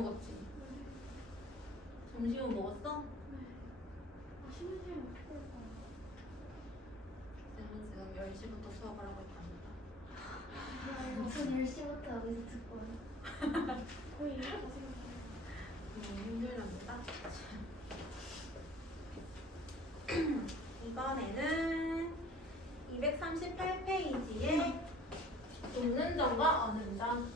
먹었지? 점심은 먹었어? 심심해 먹고 있어요. 쌤은 지금 10시부터 수업을 하고 있답니다. 전 10시부터 여기서 듣고요. 거의 이거 생각해요. 힘들답니다. 이번에는 238페이지에 놓는 점과 어는 점.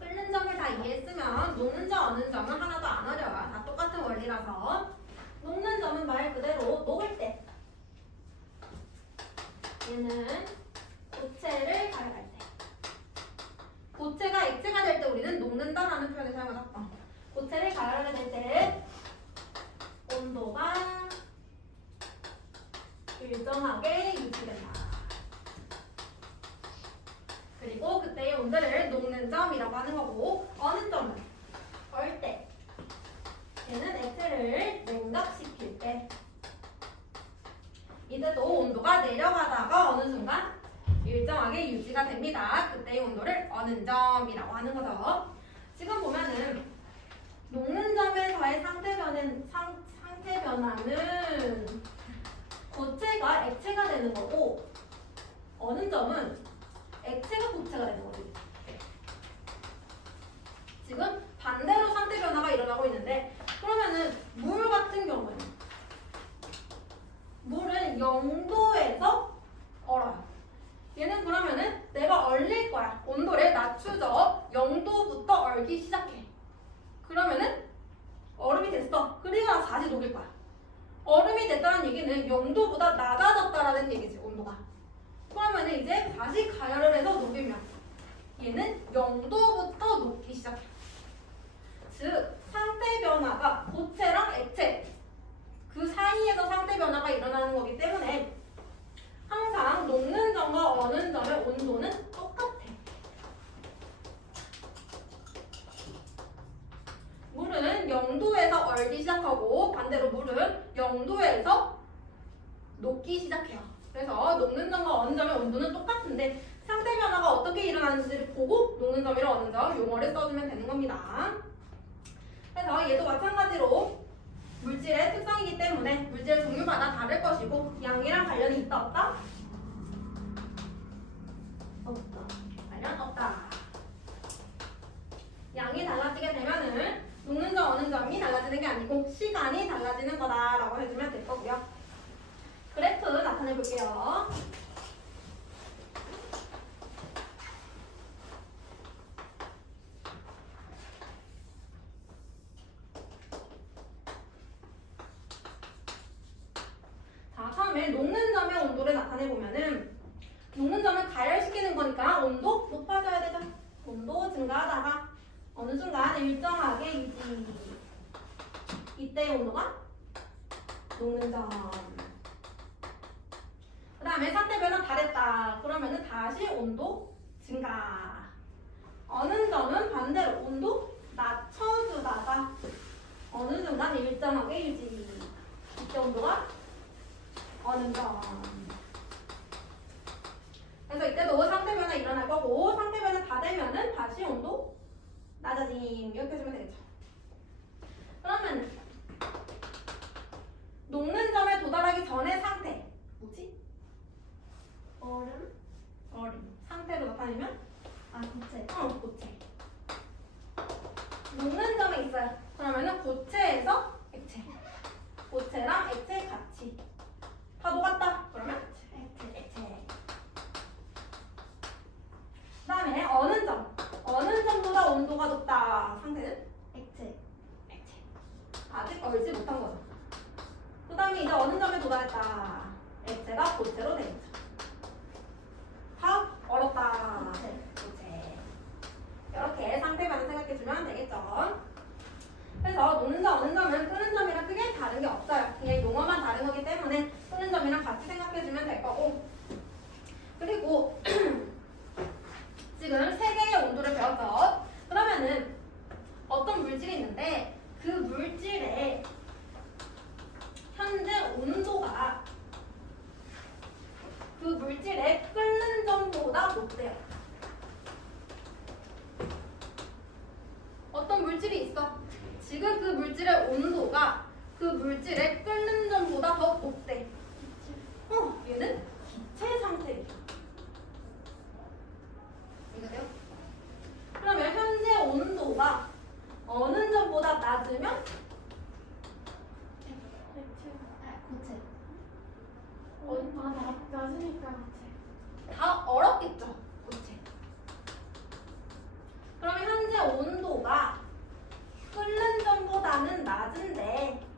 끓는 점을 다 이해했으면 놓는 점, 어는 점은 하나도 안 어려워요. 다 똑같은 원리라서. 녹는 점은 말 그대로 녹을 때. 얘는 고체를 가열할 때. 고체가 액체가 될 때 우리는 녹는다라는 표현을 사용하죠. 고체를 가열하게 될 때 온도가 일정하게 유지된다. 그리고 그때의 온도를 녹는 점이라고 하는 거고, 어는 점은 얼 때. 얘는 액체를 냉각시킬 때. 이때도 온도가 내려가다가 어느 순간 일정하게 유지가 됩니다. 그때의 온도를 어는 점이라고 하는 거죠. 지금 보면은 녹는 점에서의 상태 변화는 고체가 액체가 되는 거고, 어는 점은 액체가 고체가 되는 거죠. 지금 반대로 상태 변화가 일어나고 있는데, 그러면은 물 같은 경우는 물은 0도에서 얼어요. 얘는 그러면은 내가 얼릴 거야. 온도를 낮추죠. 0도부터 얼기 시작해. 그러면은 얼음이 됐어. 그리고 나서 다시 녹일 거야. 얼음이 됐다는 얘기는 0도보다 낮아졌다라는 얘기지, 온도가. 그러면은 이제 다시 가열을 해서 녹이면 얘는 0도부터 녹기 시작해. 즉, 상태 변화가 고체랑 액체 그 사이에서 상태 변화가 일어나는 거기 때문에 항상 녹는 점과 어는 점의 온도는 똑같아. 물은 0도에서 얼기 시작하고 반대로 물은 0도에서 녹기 시작해요. 그래서 녹는 점과 어는 점의 온도는 똑같은데 상태 변화가 어떻게 일어나는지를 보고 녹는 점이랑 어는 점 용어를 써주면 되는 겁니다. 그래서 얘도 마찬가지로 물질의 특성이기 때문에 물질 종류마다 다를 것이고 양이랑 관련이 있다 없다? 없다. 관련 없다. 양이 달라지게 되면은 녹는 점, 어는 점이 달라지는 게 아니고 시간이 달라지는 거다라고 해주면 될 거고요. 그래프 나타내 볼게요. 자, 처음에 녹는 점의 온도를 나타내 보면은 녹는 점을 가열시키는 거니까 온도 높아져야 되죠. 온도 증가하다가 어느 순간 일정하게 유지. 이때의 온도가 녹는 점. 그 다음에 상태 변화 다 됐다. 그러면은 다시 온도 증가. 어는 점은 반대로 온도 낮춰주다가 어느 순간 일정하게 유지. 이때 온도가 어는 점. 그래서 이때도 상태 변화 일어날 거고 상태 변화 다 되면은 다시 온도 낮아짐. 이렇게 해주면 되겠죠. 그러면 녹는 점에 도달하기 전의 상태 뭐지? 얼음? 얼음. 상태로 나타내면 고체. 고체. 녹는 점에 있어요. 그러면은 고체에서 액체. 고체랑 액체 같이 다 녹았다. 그러면 액체. 그 다음에 어는 점. 어는 점보다 온도가 높다. 상태는 액체. 아직 얼지 못한 거죠. 그 다음에 이제 어는 점에 도달했다. 액체가 고체로 되겠죠. 다 얼었다. 고체. 이렇게 상태 변화 생각해주면 되겠죠. 그래서 녹는 점, 어는 점은 끓는 점이랑 크게 다른 게 없어요. 그냥 용어만 다른 거기 때문에 끓는 점이랑 같이 생각해주면 될 거고. 그리고 지금 세 개의 온도를 배웠죠. 그러면은 어떤 물질이 있는데 그 물질의 현재 온도가 그 물질의 끓는 점보다 더 높대. 얘는 기체 상태야. 이해가요? 그러면 현재 온도가 어느 점보다 낮으면 고체. 낮으니까 고체. 다 얼었겠죠. 그치? 그러면 현재 온도가 끓는 점보다는 낮은데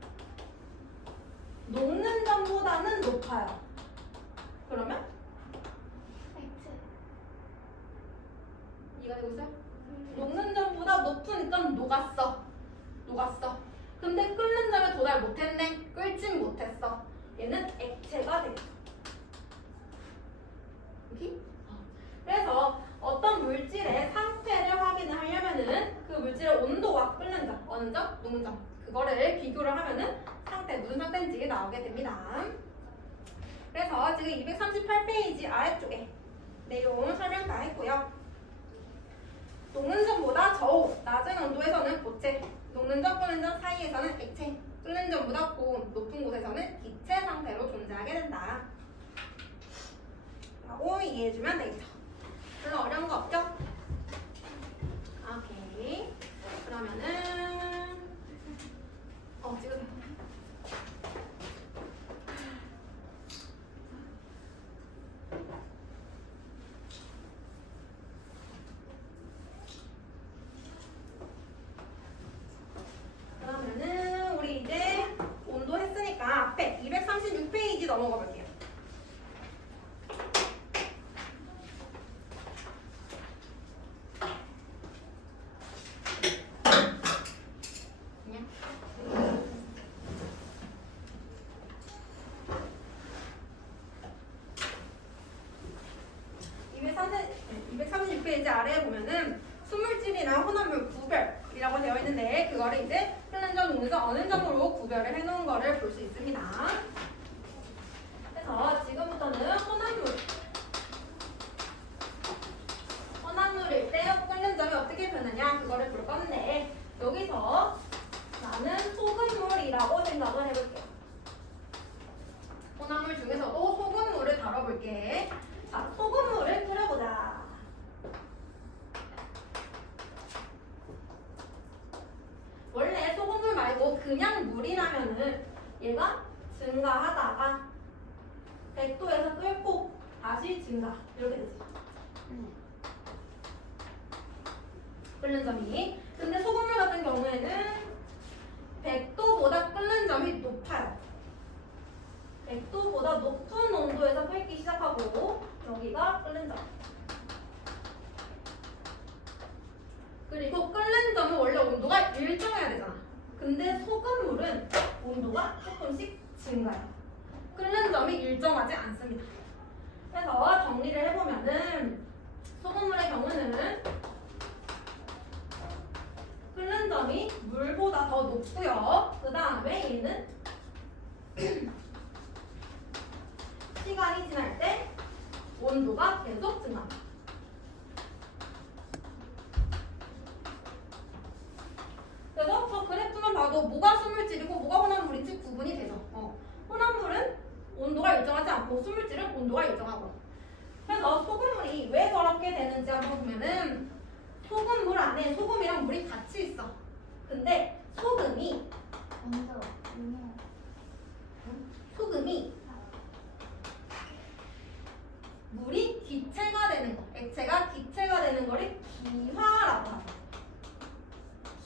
녹는 점보다는 높아요. 그러면 액체. 이해가 되고 있어요? 녹는 점보다 높으니까 녹았어. 근데 끓는 점에 도달 못했네. 끓진 못했어. 얘는 액체가 되겠어. 오케이? 그래서 어떤 물질의 상태를 확인을 하려면은 그 물질의 온도와 끓는 점, 어느 점, 녹는 점 그거를 비교를 하면은 상태, 무슨 상태인지 나오게 됩니다. 그래서 지금 238페이지 아래쪽에 내용 설명 다 했고요. 녹는 점보다 저온, 낮은 온도에서는 고체, 녹는 점, 끓는 점 사이에서는 액체, 끓는 점보다 고온, 높은 곳에서는 기체 상태로 존재하게 된다. 라고 이해해주면 되겠죠. 별로 어려운 거 없죠? 오케이. 그러면은 찍으세요. 그러면은 우리 이제 온도 했으니까 앞에 236페이지 넘어가 볼게요. 아래에 보면은 수물질이나 혼합물 구별이라고 되어 있는데 그거를 이제 끓는 점, 녹는 점, 어느 점으로 구별을 해놓은 거를 볼 수 있습니다. 그래서 지금부터는 혼합물일 때 끓는 점이 어떻게 변하냐 그거를 볼 건데 여기서 나는 소금물이라고 생각을 해볼게요. 혼합물 중에서도 소금물을 다뤄볼게. 자, 소금물을 끓여보자. 원래 소금물 말고 그냥 물이 나면은 얘가 증가하다가 100도에서 끓고 다시 증가 이렇게 되지. 끓는 점이. 근데 소금물 같은 경우에는 100도보다 끓는 점이 높아요. 100도보다 높은 온도에서 끓기 시작하고 여기가 끓는 점. 그리고 끓는 점은 원래 온도가 일정해야 되잖아. 근데 소금물은 온도가 조금씩 증가해요. 끓는 점이 일정하지 않습니다. 그래서 정리를 해보면은 소금물의 경우는 끓는 점이 물보다 더 높고요. 그 다음에 얘는 시간이 지날 때 온도가 계속 증가합니다. 그래서 저 그래프만 봐도 뭐가 수물질이고 뭐가 혼합물인지 구분이 되죠. 혼합물은 온도가 일정하지 않고 수물질은 온도가 일정하고. 그래서 소금물이 왜 저렇게 되는지 한번 보면은 소금물 안에 소금이랑 물이 같이 있어. 근데 소금이 물이 기체가 되는 거, 액체가 기체가 되는 거를 기화라고 합니다.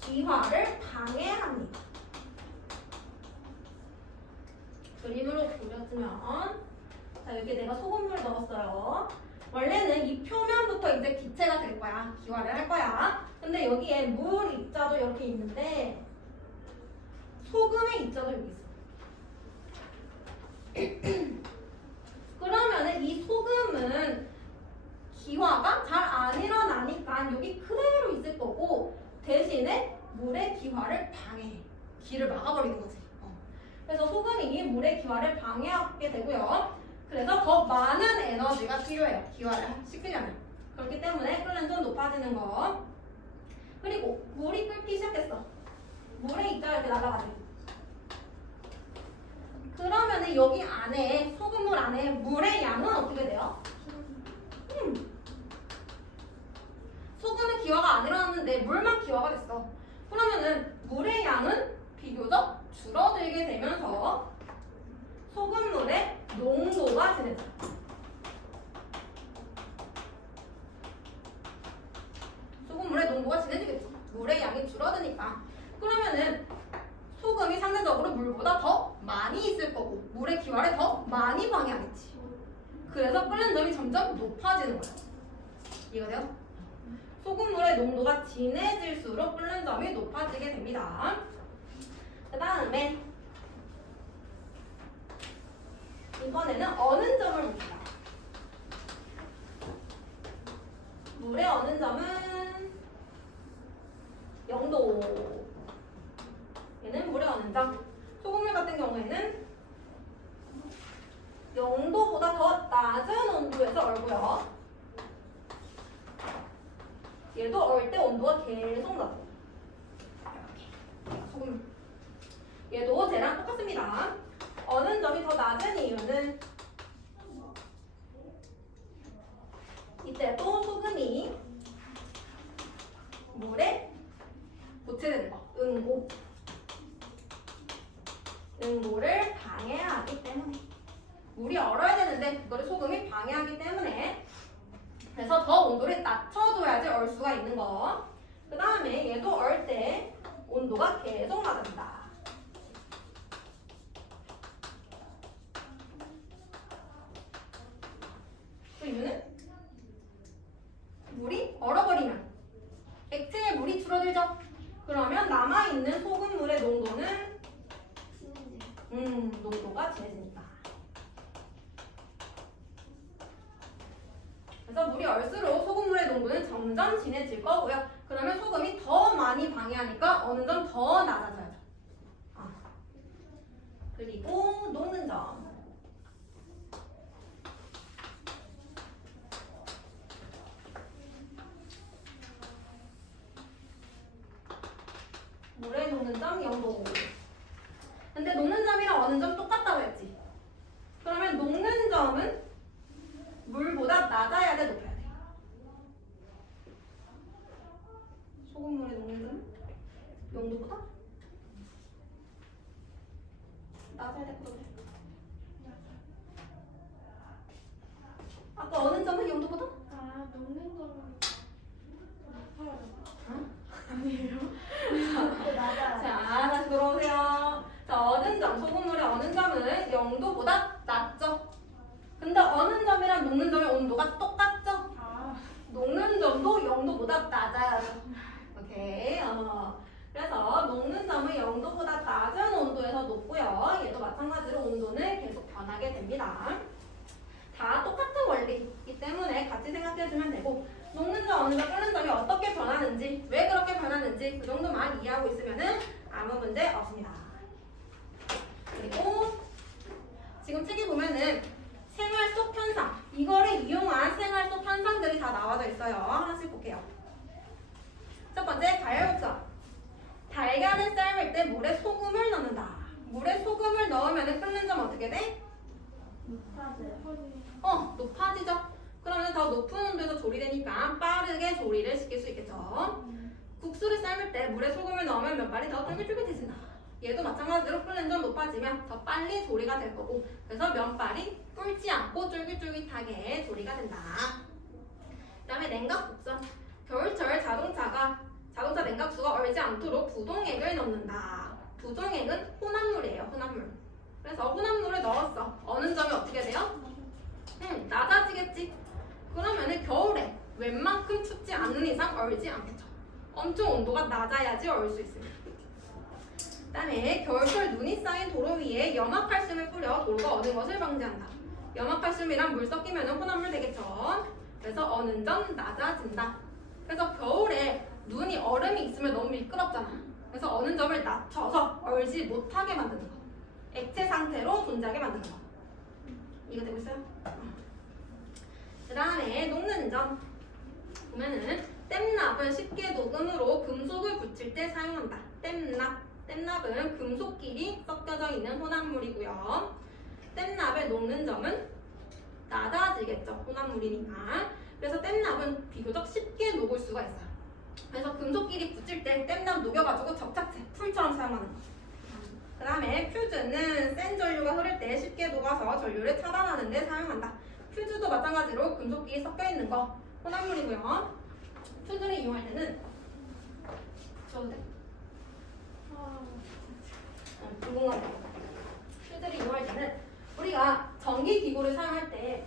기화를 방해합니다. 그림으로 그려주면 자 여기 내가 소금물 넣었어요. 원래는 이 표면부터 이제 기체가 될 거야. 기화를 할 거야. 근데 여기에 물 입자도 이렇게 있는데 소금의 입자도 여기 있어. 그러면은 이 소금은 기화가 잘 안 일어나니까 여기 그대로 있을 거고 대신에 물의 기화를 방해해. 기를 막아버리는 거지. 그래서 소금이 물의 기화를 방해하게 되고요. 그래서 더 많은 에너지가 필요해요. 기화를 시키려면. 그렇기 때문에 끓는 점 높아지는 거. 그리고 물이 끓기 시작했어. 물의 입자가 이렇게 날아가지. 그래야지 여기 안에 소금물 안에 물의 양은 어떻게 돼요? 소금은 기화가 안 일어났는데 물만 기화가 됐어. 그러면은 물의 양은 비교적 줄어들게 되면서 소금물의 농도가 진해져. 소금물의 농도가 진해지겠죠. 물의 양이 줄어드니까. 그러면은 소금이 상대적으로 물보다 더 많이 있을 거고 물의 기화를 더 많이 방해하겠지. 그래서 끓는 점이 점점 높아지는 거야. 이해가 돼요? 소금물의 농도가 진해질수록 끓는 점이 높아지게 됩니다. 그 다음에 이번에는 어는 점을 봅시다. 물의 어는 점은 0도. 얘는 물의 어는 점. 소금물 같은 경우에는 0도보다 더 낮은 온도에서 얼고요. 얘도 얼 때 온도가 계속 낮아. 이렇게 소금. 얘도 쟤랑 똑같습니다. 어는 점이 더 낮은 이유는 이때도 소금이 물에 고체되는 거. 응고. 응고를 방해하기 때문에. 물이 얼어야 되는데 그거를 소금이 방해하기 때문에. 그래서 더 온도를 낮춰줘야지 얼 수가 있는 거. 그 다음에 얘도 얼 때 온도가 계속 낮아진다. 그 이유는 물이 얼어버리면 액체의 물이 줄어들죠. 그러면 남아있는 소금물의 농도는 농도가 진해집니다. 그래서 물이 얼수록 소금물의 농도는 점점 진해질 거고요. 그러면 소금이 더 많이 방해하니까 어느 점 더 낮아져야죠. 그리고 녹는 점. 물에 녹는 점 0도. 근데 녹는 점이랑 어는 점 똑같다고 했지. 그러면 녹는 점은 물보다 낮아야 돼, 높아야 돼? 소금물의 녹는 점은 0도보다 낮아야 돼, 그러면. 아까 어는 점은 0도보다? 아, 녹는 거는 높아요. 아니에요. 맞아요. 자, 다시 들어오세요. 자, 어는 점, 소금물의 어는 점은 0도보다 낮죠. 근데 어는 점이랑 녹는 점의 온도가 똑같죠? 아, 녹는 점도 0도보다 낮아야죠. 오케이. 그래서 녹는 점은 0도보다 낮은 온도에서 녹고요. 얘도 마찬가지로 온도는 계속 변하게 됩니다. 다 똑같은 원리이기 때문에 같이 생각해주면 되고 녹는 점, 어는 점, 끓는 점이 어떻게 변하는지 왜 그렇게 변하는지 그 정도만 이해하고 있으면 아무 문제 없습니다. 그리고 지금 책에 보면은 생활 속 현상, 이거를 이용한 생활 속 현상들이 다 나와져 있어요. 하나씩 볼게요. 첫 번째, 가열복선. 달걀을 삶을 때 물에 소금을 넣는다. 물에 소금을 넣으면 끓는 점 어떻게 돼? 높아지죠. 그러면 더 높은 온도에서 조리되니까 빠르게 조리를 시킬 수 있겠죠. 국수를 삶을 때 물에 소금을 넣으면 면발이 더 쫄깃쫄깃해진다. 얘도 마찬가지로 끓는 점 높아지면 더 빨리 조리가 될 거고 그래서 면발이 불지 않고 쫄깃쫄깃하게 조리가 된다. 그 다음에 냉각 복선. 겨울철 자동차 냉각수가 얼지 않도록 부동액을 넣는다. 부동액은 혼합물이에요. 혼합물. 그래서 혼합물을 넣었어. 어는 점이 어떻게 돼요? 낮아지겠지. 그러면은 겨울에 웬만큼 춥지 않는 이상 얼지 않겠죠. 엄청 온도가 낮아야지 얼 수 있습니다. 그 다음에 겨울철 눈이 쌓인 도로 위에 염화칼슘을 뿌려 도로가 어는 것을 방지한다. 염화칼슘이랑 물 섞이면 혼합물 되겠죠. 그래서 어는 점 낮아진다. 그래서 겨울에 눈이 얼음이 있으면 너무 미끄럽잖아. 그래서 어는 점을 낮춰서 얼지 못하게 만드는 거. 액체 상태로 존재하게 만드는 거. 이해가 되고 있어요? 그 다음에 녹는 점. 보면은 땜납은 쉽게 녹음으로 금속을 붙일 때 사용한다. 땜납은 금속끼리 섞여져 있는 혼합물이고요. 땜납의 녹는 점은 낮아지겠죠. 혼합물이니까. 그래서 땜납은 비교적 쉽게 녹을 수가 있어요. 그래서 금속끼리 붙일 때 땜납 녹여가지고 접착제, 풀처럼 사용하는 거죠. 그 다음에 퓨즈는 센 전류가 흐를 때 쉽게 녹아서 전류를 차단하는 데 사용한다. 퓨즈도 마찬가지로 금속끼리 섞여있는 거 혼합물이고요. 퓨즈를 이용할 때는 줘도 돼? 궁금하다. 퓨즈를 이용할 때는 우리가 전기기구를 사용할 때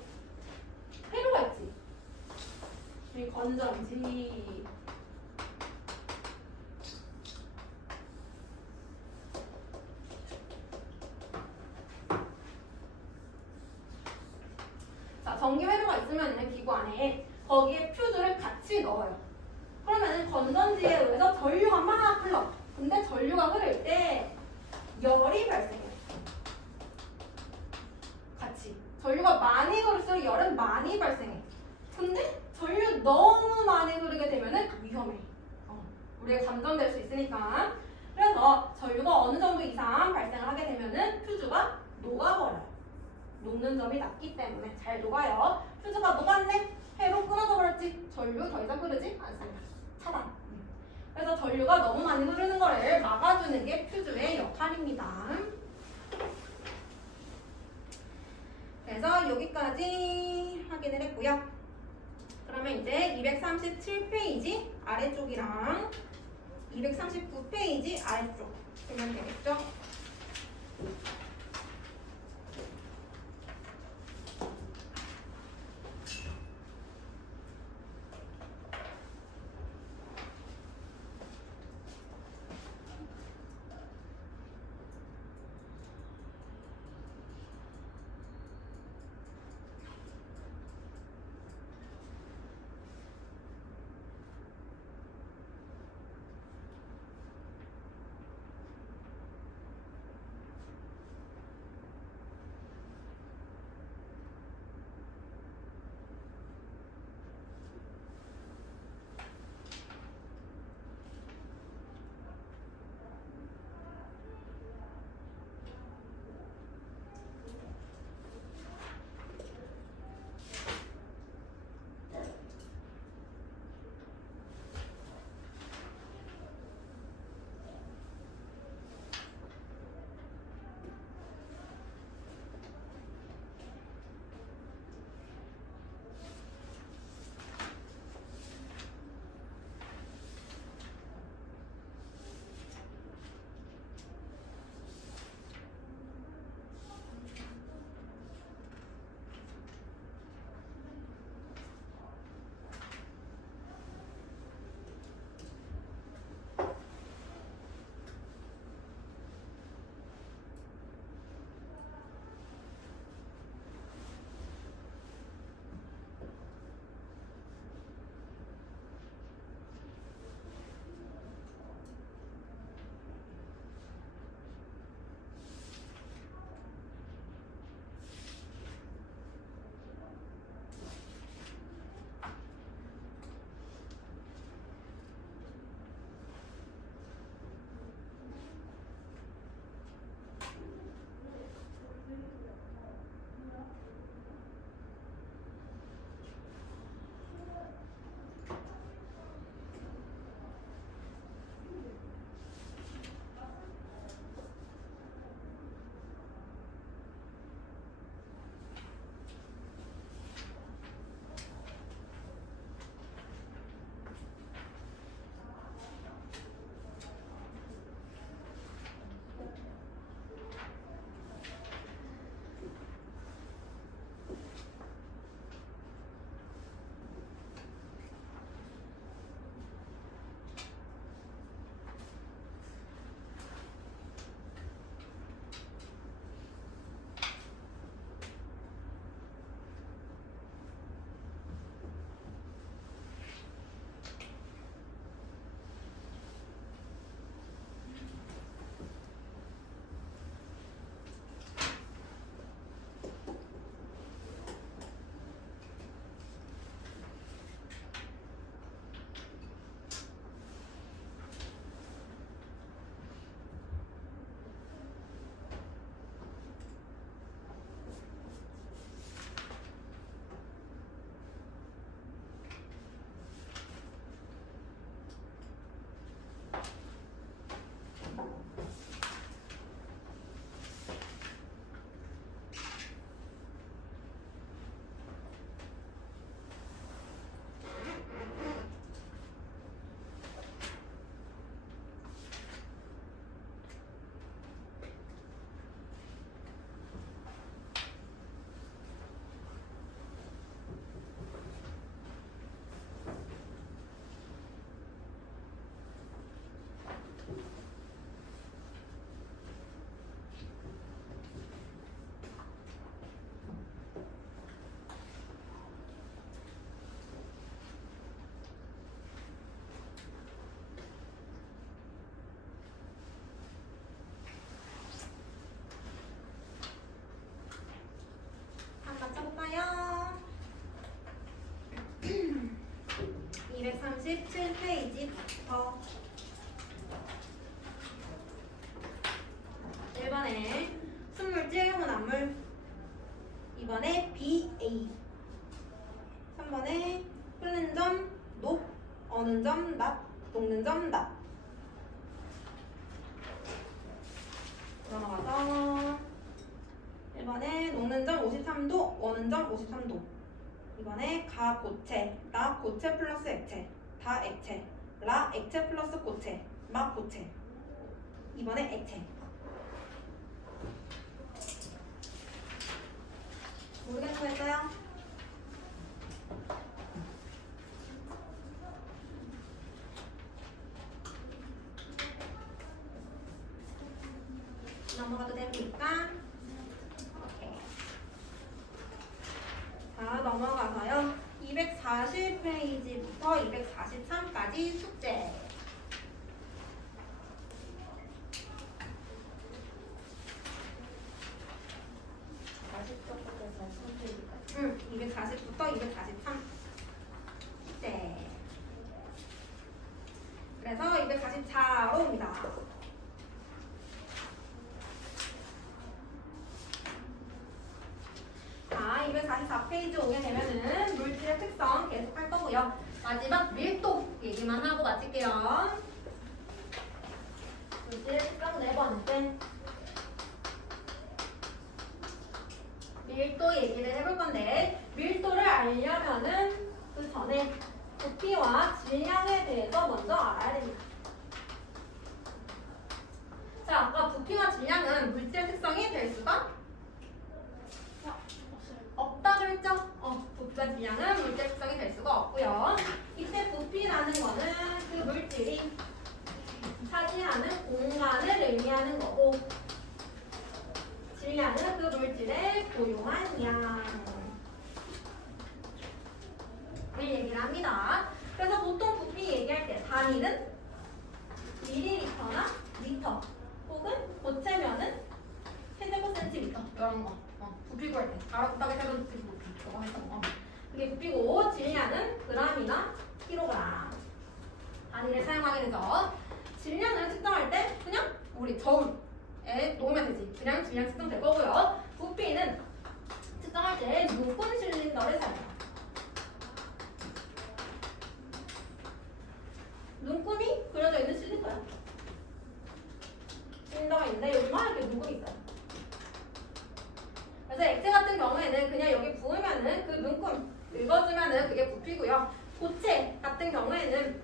회로가 있지. 여기 건전지. 자, 전기 회로가 있으면 기구 안에 거기에 퓨즈를 같이 넣어요. 그러면은 건전지에 의해서 전류가 막 흘러. 근데 전류가 흐를 때 열이 발생해요. 같이. 전류가 많이 흐를수록 열은 많이 발생해. 근데 전류 너무 많이 흐르게 되면은 위험해. 우리가 감전될 수 있으니까. 그래서 전류가 어느 정도 이상 발생을 하게 되면은 퓨즈가 녹아버려요. 녹는 점이 낮기 때문에 잘 녹아요. 퓨즈가 녹았네? 회로 끊어져 버렸지? 전류 더 이상 흐르지 않습니다. 차단. 그래서 전류가 너무 많이 흐르는 거를 막아주는 게 퓨즈의 역할입니다. 그래서 여기까지 확인을 했고요. 그러면 이제 237페이지 아래쪽이랑 239페이지 아래쪽 보면 되겠죠? 2번에 BA. 3번에 끓는 점 녹, 어는 점 낮, 녹는 점 낮. 넘어가서 1번에 녹는 점 53도, 어는 점 53도. 2번에 가 고체, 나 고체 플러스 액체, 다 액체, 라 액체 플러스 고체, 막 고체. 2번에 액체. 모르겠는 거 했어요? 넘어가도 됩니까? 오케이. 자, 넘어가서요. 240페이지부터 243까지 숙제. 응, 240부터 243. 숙제. 그래서 244로 옵니다. 자, 244페이지 오게 되면은 물질의 특성 계속 할 거고요. 마지막 밀도 얘기만 하고 마칠게요. 물질의 특성 4번째. 밀도 얘기를 해볼 건데, 밀도를 알려면은 그 전에 부피와 질량에 대해서 먼저 알아야 됩니다. 자, 아까 부피와 질량은 물질의 특성이 될 수가 없다고 했죠? 부피와 질량은 물질의 특성이 될 수가 없고요. 이때 부피라는 거는 그 물질이 차지하는 공간을 의미하는 거고, 질량은 그 물질의 고용한 양을 얘기를 합니다. 그래서 보통 부피 얘기할 때 단위는 밀리리터나 리터, 혹은 고체면은 세제곱센티미터 이런 거. 부피 구할 때 가로구닥에 세제곱센티 부피 저거 했던 거. 그게 부피고, 질량은 그람이나 킬로그램 단위를 사용하게 되죠. 질량을 측정할 때 그냥 우리 저울에 놓으면 되지. 그냥 질량 측정될 거고요. 부피는 측정할 때 눈금 실린더를 사용해요. 눈금이 그려져 있는 실린더야. 실린더가 있는데 여기만 이렇게 눈금이 있어요. 그래서 액체 같은 경우에는 그냥 여기 부으면은 그 눈금 읽어주면은 그게 부피고요. 고체 같은 경우에는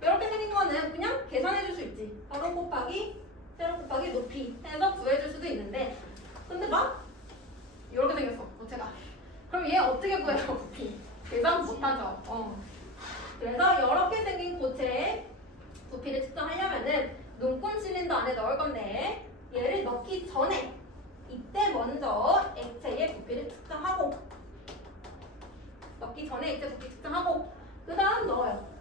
이렇게 생긴 거는 그냥 계산해 줄 수 있지. 가로 곱하기 세로 곱하기 높이 해서 구해줄 수도 있는데, 근데 막 이렇게 생겼어 고체가. 그럼 얘 어떻게 구해요? 부피 계산 못하죠. 그래서 이렇게 생긴 고체의 부피를 측정하려면은 눈금 실린더 안에 넣을 건데, 얘를 넣기 전에 이때 먼저 액체의 부피를 측정하고, 넣기 전에 액체 부피 측정하고 그 다음 넣어요.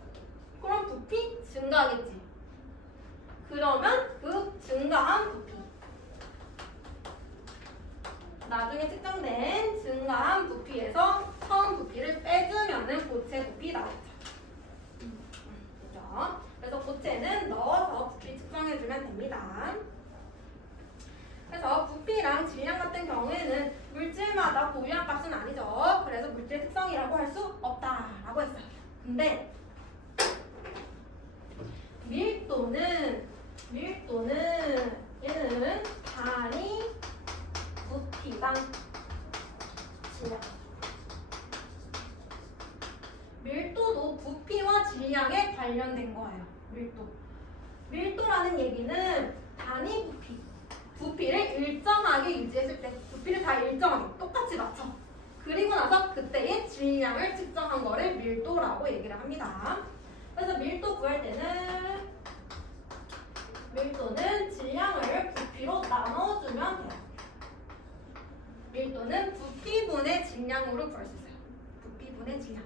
그럼 부피 증가하겠지. 그러면 그 증가한 부피, 나중에 측정된 증가한 부피에서 처음 부피를 빼주면은 고체 부피 나오죠. 그죠? 그래서 고체는 넣어서 부피 측정해주면 됩니다. 그래서 부피랑 질량 같은 경우에는 물질마다 고유한 값은 아니죠. 그래서 물질의 특성이라고 할 수 없다라고 했어요. 근데 밀도는 얘는 단위 부피당 질량. 밀도도 부피와 질량에 관련된 거예요. 밀도라는 얘기는 단위 부피를 일정하게 유지했을 때, 부피를 다 일정하게 똑같이 맞춰. 그리고 나서 그때의 질량을 측정한 거를 밀도라고 얘기를 합니다. 그래서 밀도 구할 때는 밀도는 질량을 부피로 나눠주면 돼요. 밀도는 부피분의 질량으로 구할 수 있어요. 부피분의 질량.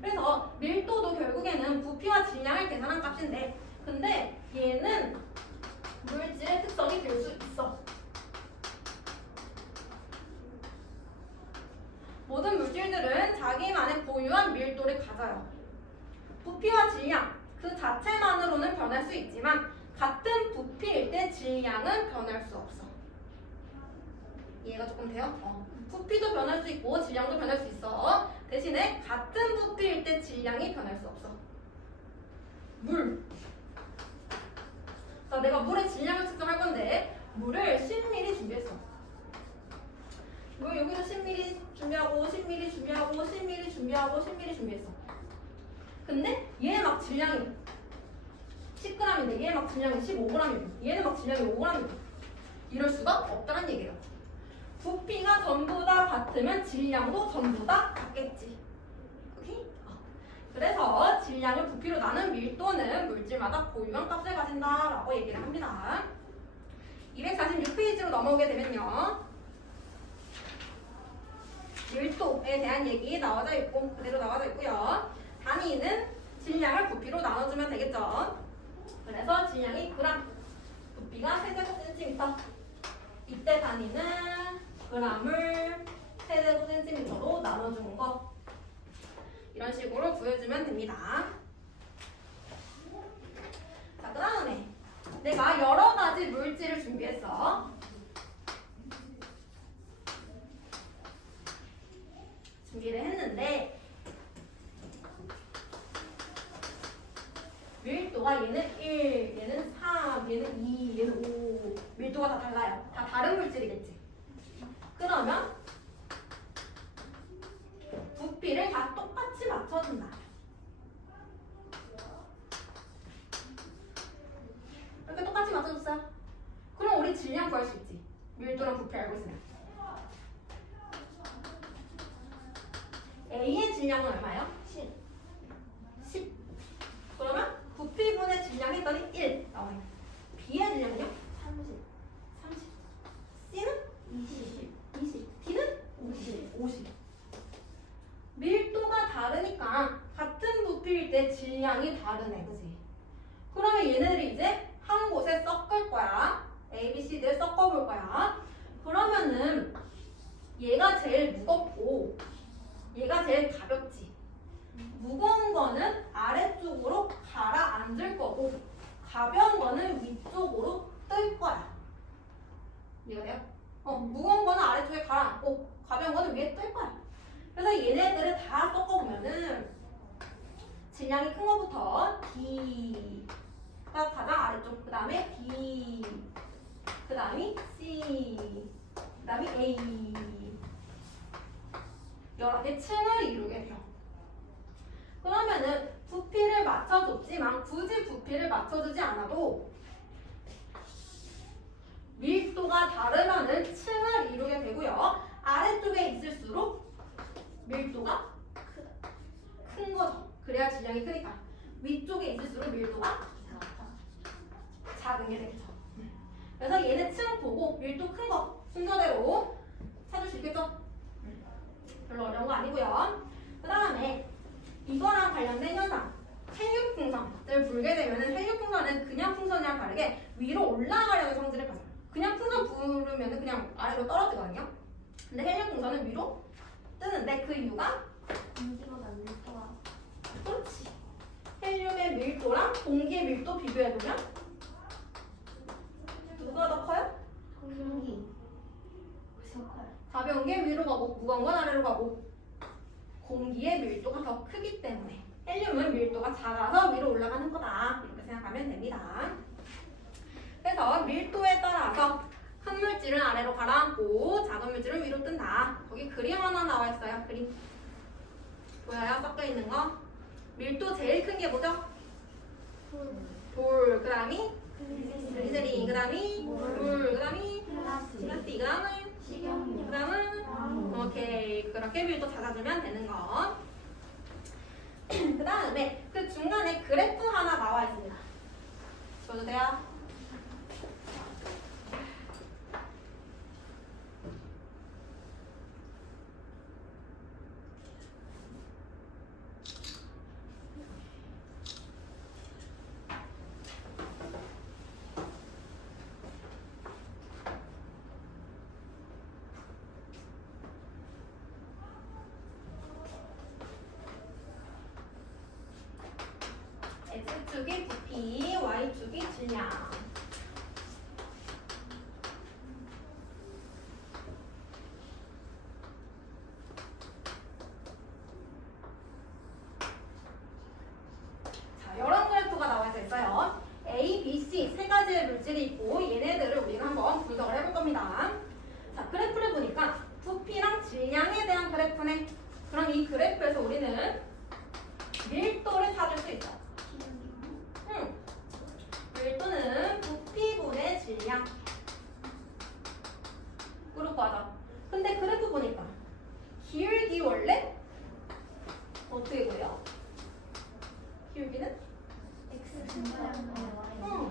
그래서 밀도도 결국에는 부피와 질량을 계산한 값인데, 근데 얘는 물질의 특성이 될 수 있어. 모든 물질들은 자기만의 고유한 밀도를 가져요. 부피와 질량 그 자체만으로는 변할 수 있지만 같은 부피일 때 질량은 변할 수 없어. 이해가 조금 돼요? 부피도 변할 수 있고 질량도 변할 수 있어. 대신에 같은 부피일 때 질량이 변할 수 없어. 물. 자, 내가 물의 질량을 측정할 건데 물을 10ml 준비했어. 물 여기서 10ml 준비하고 10ml 준비하고 10ml 준비하고 10ml 준비했어. 근데 얘 막 질량이 10g인데 얘 막 질량이 15g이고 얘는 막 질량이 5g이고 이럴 수가 없다는 얘기예요. 부피가 전부 다 같으면 질량도 전부 다 같겠지. 오케이? 그래서 질량을 부피로 나눈 밀도는 물질마다 고유한 값을 가진다라고 얘기를 합니다. 246페이지로 넘어오게 되면요. 밀도에 대한 얘기 나와져 있고 그대로 나와져 있고요. 단위는 질량을 부피로 나눠주면 되겠죠. 그래서 질량이 그램, 부피가 세제곱센티미터. 이때 단위는 g을 세제곱센티미터로 나눠주는 거. 이런 식으로 구해주면 됩니다. 자, 그 다음에 내가 여러 가지 물질을 준비했어. 준비를 했는데 밀도가 얘는 1, 얘는 3, 얘는 2, 얘는 5 밀도가 다 달라요. 다 다른 물질이겠지. 그러면 부피를 다 똑같이 맞춰준다. 이렇게 똑같이 맞춰줬어요. 그럼 우리 질량 구할 수 있지. 밀도랑 부피 알고 있으면. A의 질량은 얼마예요? 10. 그러면 부피분의 질량 했더니 1 나오네요. B의 질량은요? 30. C는? 20. D는? 50. 밀도가 다르니까 같은 부피일 때 질량이 다르네. 그치? 그러면 얘네들이 이제 한 곳에 섞을 거야. A, B, C, D를 섞어볼 거야. 그러면은 얘가 제일 무겁고 얘가 제일 가볍지. 무거운 거는 아래쪽으로 가라앉을 거고 가벼운 거는 위쪽으로 뜰 거야. 이해가 돼요? 무거운 거는 아래쪽에 가라앉고 가벼운 거는 위에 뜰 거야. 그래서 얘네들을 다 섞어보면은 질량이 큰 거부터 D가 가장 아래쪽, 그 다음에 B, 그 다음에 C, 그 다음에 A 여러 개 층을 이루게 돼요. 그러면은 부피를 맞춰줬지만 굳이 부피를 맞춰주지 않아도 밀도가 다르면은 층을 이루게 되고요. 아래쪽에 있을수록 밀도가 큰 거죠. 그래야 질량이 크니까. 위쪽에 있을수록 밀도가 작은 게 되겠죠. 그래서 얘는 층 보고 밀도 큰 거 순서대로 찾을 수 있겠죠? 별로 어려운 거 아니고요. 그 다음에 이거랑 관련된 현상, 헬륨풍선을 불게 되면 헬륨풍선은 그냥 풍선이랑 다르게 위로 올라가려는 성질을 가져요. 그냥 풍선 부르면 그냥 아래로 떨어지거든요. 근데 헬륨풍선은 위로 뜨는데 그 이유가 공기보다 밀도가 그렇지. 헬륨의 밀도랑 공기의 밀도 비교해보면 누가 더 커요? 공기 더 커요. 가벼운 게 위로 가고 무거운 건 아래로 가고 공기의 밀도가 더 크기 때문에 헬륨은 밀도가 작아서 위로 올라가는 거다. 이렇게 생각하면 됩니다. 그래서 밀도에 따라서 큰 물질은 아래로 가라앉고 작은 물질은 위로 뜬다. 거기 그림 하나 나와 있어요. 그림 보여요? 섞여 있는 거. 밀도 제일 큰 게 뭐죠? 돌. 그 다음이 글리세린. 그 다음이 물. 그 다음이 플라스틱. 그 다음은 식용유. 그 다음은 오케이. 그렇게 밀도 찾아주면 되는 거. 그 다음에 그 중간에 그래프 하나 나와 있습니다. 줘도 돼요? X축이 부피, Y축이 질량. 질량. 그렇고 하자. 근데 그래프 보니까 기울기 원래 어떻게 구해요? 기울기는 X 증가량분의 Y.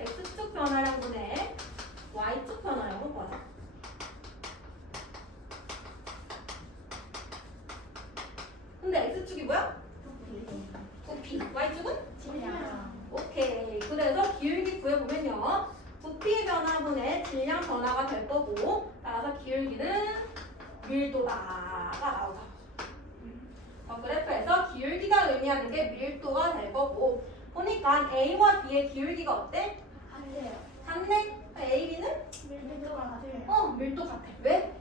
X축 변화량분의 Y축 변화량분 구하자. 근데 X축이 뭐야? 부피. Y축은? 질량. 오케이. 그래서 기울기 구해보면요. 부피 변화분의 질량 변화가 될 거고, 따라서 기울기는 밀도다가 나오죠. 그래프에서 기울기가 의미하는 게 밀도가 될 거고, 보니까 A와 B의 기울기가 어때? 같아요. 같네? A, B는? 밀도가 같아요. 밀도 같아. 왜?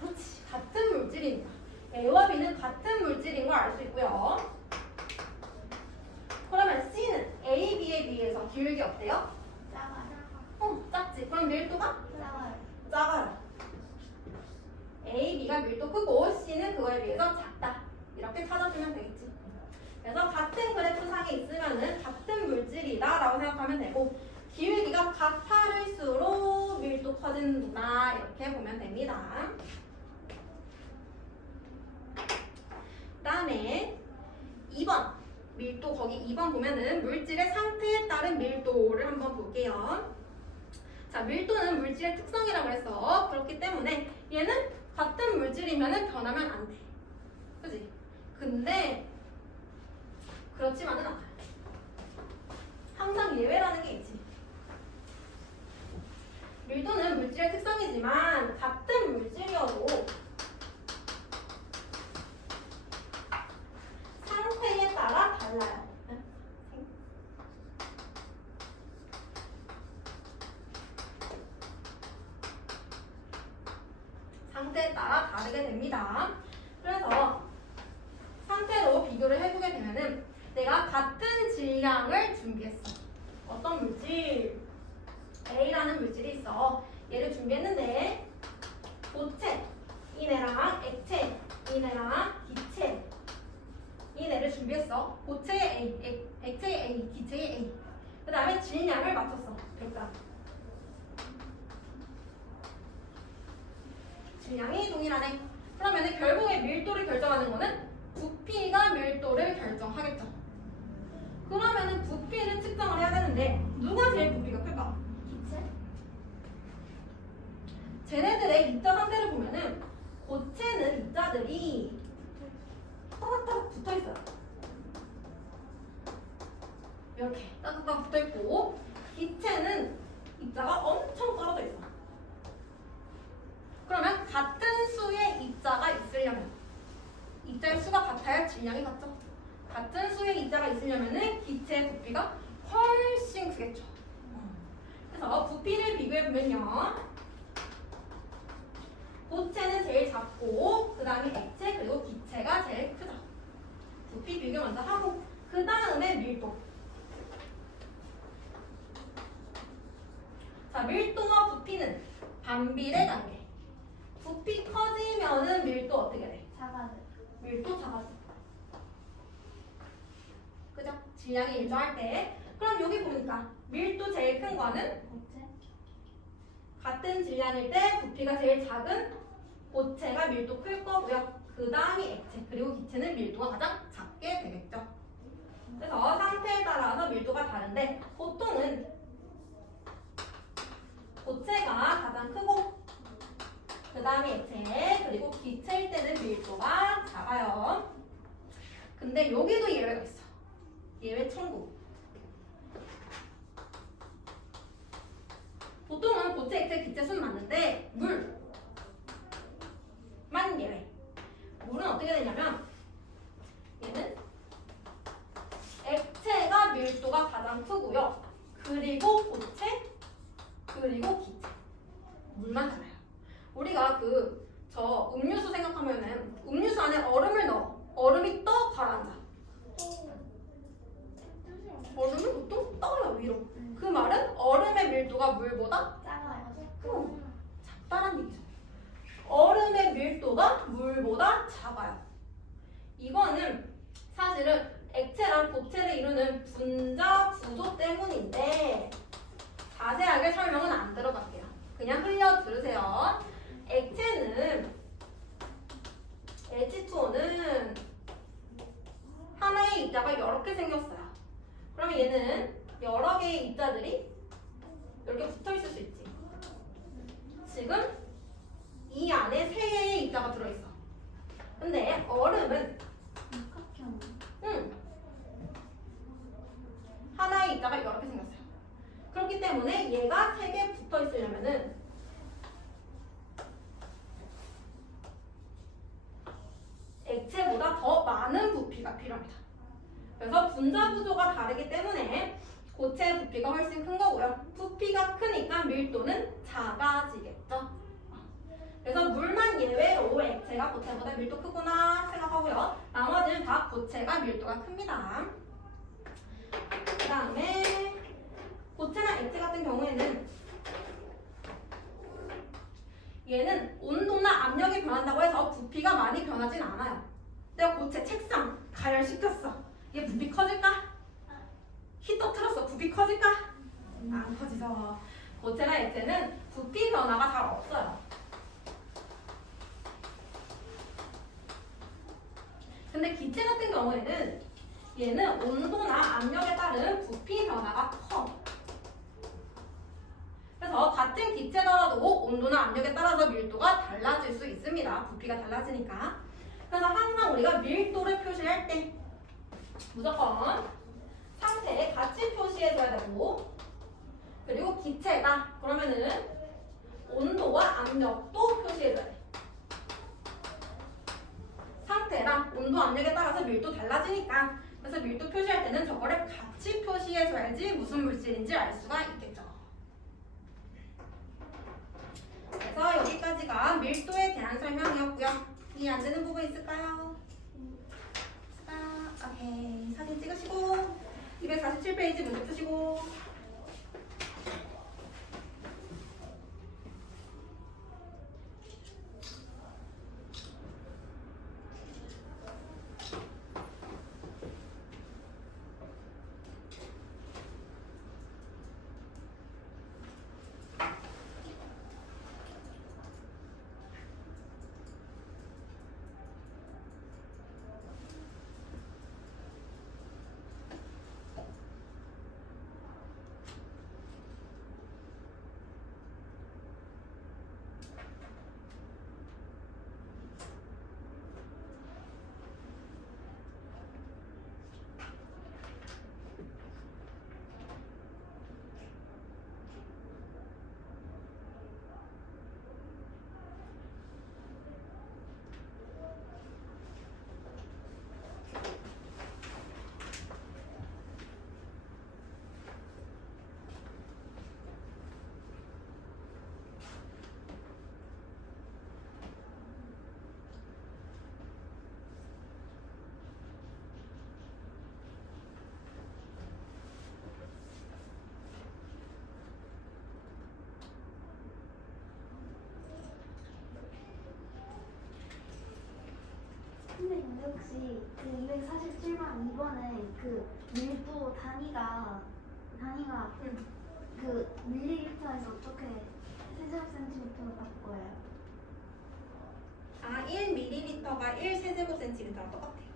그렇지. 같은 물질이니까. A와 B는 같은 물질인 걸 알 수 있고요. 그러면 C는 A, B에 비해서 기울기 어때요? 작아요. 작지. 그럼 밀도가? 작아요. 작아요. A, B가 밀도 크고 C는 그거에 비해서 작다. 이렇게 찾아주면 되겠지. 그래서 같은 그래프 상에 있으면은 같은 물질이다 라고 생각하면 되고, 기울기가 가파를수록 밀도 커진다 이렇게 보면 됩니다. 그 다음에 2번 밀도, 거기 2번 보면은 물질의 상태에 따른 밀도를 한번 볼게요. 자, 밀도는 물질의 특성이라고 해서 그렇기 때문에 얘는 같은 물질이면은 변하면 안 돼. 그지? 근데 그렇지만은 않아요. 항상 예외라는 게 있지. 밀도는 물질의 특성이지만 같은 물질이어도 상태에 따라 달라요. 상태에 따라 다르게 됩니다. 그래서 상태로 비교를 해보게 되면은 내가 같은 질량을 준비했어. 어떤 물질? A라는 물질이 있어. 얘를 준비했는데 고체, 이네랑 액체, 이네랑 기체, 이네를 준비했어. 고체의 A, 액체의 A, 기체의 A. 그 다음에 질량을 맞췄어. 100g. 질량이 동일하네. 그러면 결국에 밀도를 결정하는 거는 부피가 밀도를 결정하겠죠. 그러면은 부피를 측정을 해야 되는데 누가 제일 부피가 클까? 기체? 쟤네들의 입자 상태를 보면은 고체는 입자들이 따닥따닥 붙어있어요. 이렇게 따닥따닥 붙어있고, 기체는 입자가 엄청 떨어져 있어. 그러면 같은 수의 입자가 있으려면 입자의 수가 같아야 질량이 같죠. 같은 수의 입자가 있으려면은 기체의 부피가 훨씬 크겠죠. 그래서 부피를 비교해보면요, 고체는 제일 작고 그 다음에 액체 그리고 기체가 제일 크다. 부피 비교 먼저 하고 그 다음에 밀도. 자, 밀도와 부피는 반비례 관계. 부피 커지면은 밀도 어떻게 돼? 작아요. 밀도 작아져. 그죠? 질량이 일정할 때. 그럼 여기 보니까 밀도 제일 큰 거는 고체? 같은 질량일 때 부피가 제일 작은 고체가 밀도 클 거고요. 그 다음이 액체 그리고 기체는 밀도가 가장 작게 되겠죠. 그래서 상태에 따라서 밀도가 다른데 보통은 고체가 가장 크고 그 다음이 액체 그리고 기체일 때는 밀도가 작아요. 근데 여기도 예외가 있어. 예외 청구. 보통은 고체, 액체, 기체 순 맞는데 물만 예외. 물은 어떻게 되냐면 얘는 액체가 밀도가 가장 크고요. 그리고 고체, 그리고 기체. 물만 달라요. 우리가 저 음료수 생각하면은 음료수 안에 얼음을 넣어. 얼음이 떠 가라앉아. 얼음은 보통 떠요 위로. 그 말은 얼음의 밀도가 물보다 작아요. 작다란 얘기죠. 얼음의 밀도가 물보다 작아요. 이거는 사실은 액체랑 고체를 이루는 분자 구조 때문인데 자세하게 설명은 안 들어갈게요. 그냥 흘려 들으세요. 액체는 H2O는 하나의 입자가 여러 개 생겼어요. 그러면 얘는 여러 개의 입자들이 이렇게 붙어 있을 수 있지. 지금 이 안에 3개의 입자가 들어있어. 근데 얼음은 육각형. 하나의 입자가 여러 개 생겼어요. 그렇기 때문에 얘가 3개 붙어 있으려면은 액체보다 더 많은 부피가 필요합니다. 그래서 분자 구조가 다르기 때문에 고체의 부피가 훨씬 큰 거고요. 부피가 크니까 밀도는 작아지겠죠. 그래서 물만 예외로 액체가 고체보다 밀도 크구나 생각하고요. 나머지는 다 고체가 밀도가 큽니다. 그 다음에 고체나 액체 같은 경우에는 얘는 온도나 압력이 변한다고 해서 부피가 많이 변하진 않아요. 내가 고체 책상 가열시켰어. 얘 부피 커질까? 히터 틀었어. 부피 커질까? 안 커지죠. 고체나 액체는 부피 변화가 잘 없어요. 근데 기체 같은 경우에는 얘는 온도나 압력에 따른 부피 변화가 커. 그래서 같은 기체더라도 온도나 압력에 따라서 밀도가 달라질 수 있습니다. 부피가 달라지니까. 그래서 항상 우리가 밀도를 표시할 때 무조건 상태에 같이 표시해줘야 되고, 그리고 기체다 그러면은 온도와 압력도 표시해줘야 돼. 상태랑 온도, 압력에 따라서 밀도 달라지니까. 그래서 밀도 표시할 때는 저거를 같이 표시해줘야지 무슨 물질인지 알 수가 있겠죠. 그래서 여기까지가 밀도에 대한 설명이었고요. 이해 안 되는 부분 있을까요? 오케이. 사진 찍으시고 247페이지 문제 푸시고. 선생님 혹시 그 247번 2번에 그 밀도 단위가 그 밀리리터에서 어떻게 세제곱센티미터로 바꿔요? 아, 1ml가 1세제곱센티미터랑 똑같아요.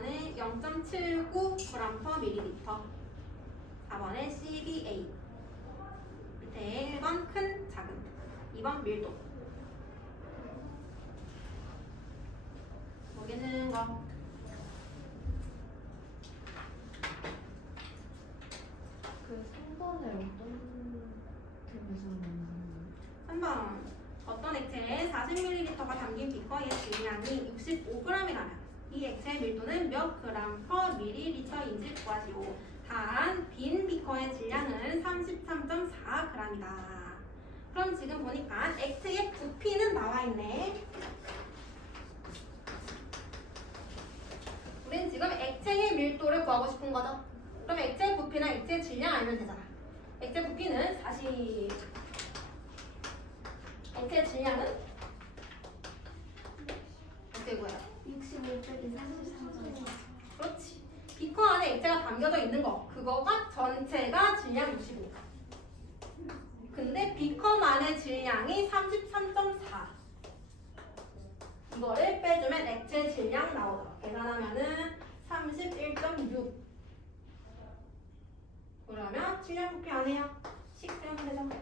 3번에 0.79g/ml. 4번에 CBA. 밑에 1번 큰, 작은. 2번 밀도. 먹이는 거. 그 3번에 어떤 템에서 3번. 어떤 액체에 40ml가 담긴 비커의 질량이 65g이라면 이 액체의 밀도는 몇 g/ml인지 구하시오. 단, 빈 비커의 질량은 33.4g이다. 그럼 지금 보니까 액체의 부피는 나와 있네. 우린 지금 액체의 밀도를 구하고 싶은 거죠. 그럼 액체의 부피나 액체의 질량 알면 되잖아. 액체 부피는 다시 액체의 질량은 어떻게 구해요? 65 빼기 33.4. 그렇지. 비커 안에 액체가 담겨져 있는 거 그거가 전체가 질량 65. 근데 비커만의 질량이 33.4. 이거를 빼주면 액체 질량 나오더라. 계산하면은 31.6. 그러면 질량 부피 안 해요. 식 세우면 되잖아.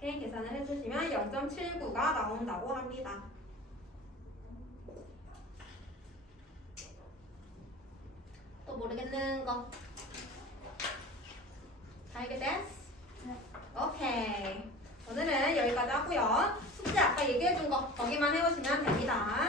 그렇게 계산을 해주시면 0.79가 나온다고 합니다. 또 모르겠는 거. 알겠어? 네. 오케이. 오늘은 여기까지 하고요. 숙제 아까 얘기해준 거 거기만 해오시면 됩니다.